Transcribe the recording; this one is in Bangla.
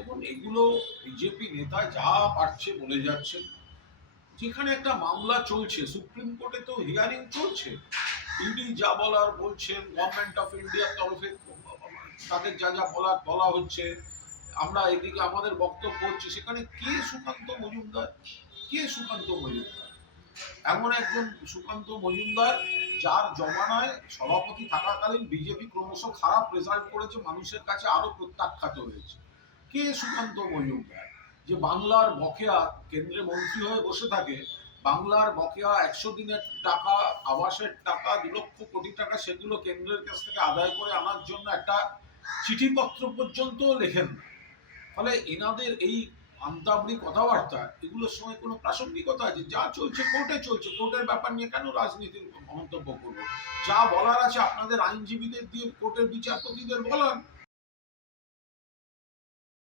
দেখুন, এগুলো বিজেপি নেতা যা পারছে বলে যাচ্ছেন। যেখানে একটা মামলা চলছে, সুপ্রিম কোর্টে তো হিয়ারিং চলছে, ইডি যা বলার বলছেন, গভর্নমেন্ট অফ ইন্ডিয়ার তরফে তাদের যা যা বলার বলা হচ্ছে, আমরা এদিকে আমাদের বক্তব্য হচ্ছে। সেখানে কে সুকান্ত মজুমদার? কে সুকান্ত মজুমদার? এমন একজন সুকান্ত মজুমদার যার জমানায় সভাপতি থাকাকালীন বিজেপি ক্রমশ খারাপ রেজাল্ট করেছে, মানুষের কাছে আরো প্রত্যাখ্যাত হয়েছে। কে সুকান্ত মজুমদার যে বাংলার বকেয়া, কেন্দ্রে মন্ত্রী হয়ে বসে থাকে, বাংলার বকেয়া 100 দিনের টাকা, আবাসের টাকা, 2 লক্ষ কোটি টাকা, সেগুলো কেন্দ্রের কাছ থেকে আদায় করে আনার জন্য একটা চিঠিপত্র পর্যন্ত লেখেন না। ফলে এনাদের এই আন্তাবড়ি কথাবার্তা, এগুলোর সময় কোনো প্রাসঙ্গিকতা আছে? যা চলছে কোর্টে চলছে, কোর্টের ব্যাপার নিয়ে কেন রাজনীতির মন্তব্য করবো? যা বলার আছে আপনাদের আইনজীবীদের দিয়ে কোর্টের বিচারপতিদের বলান।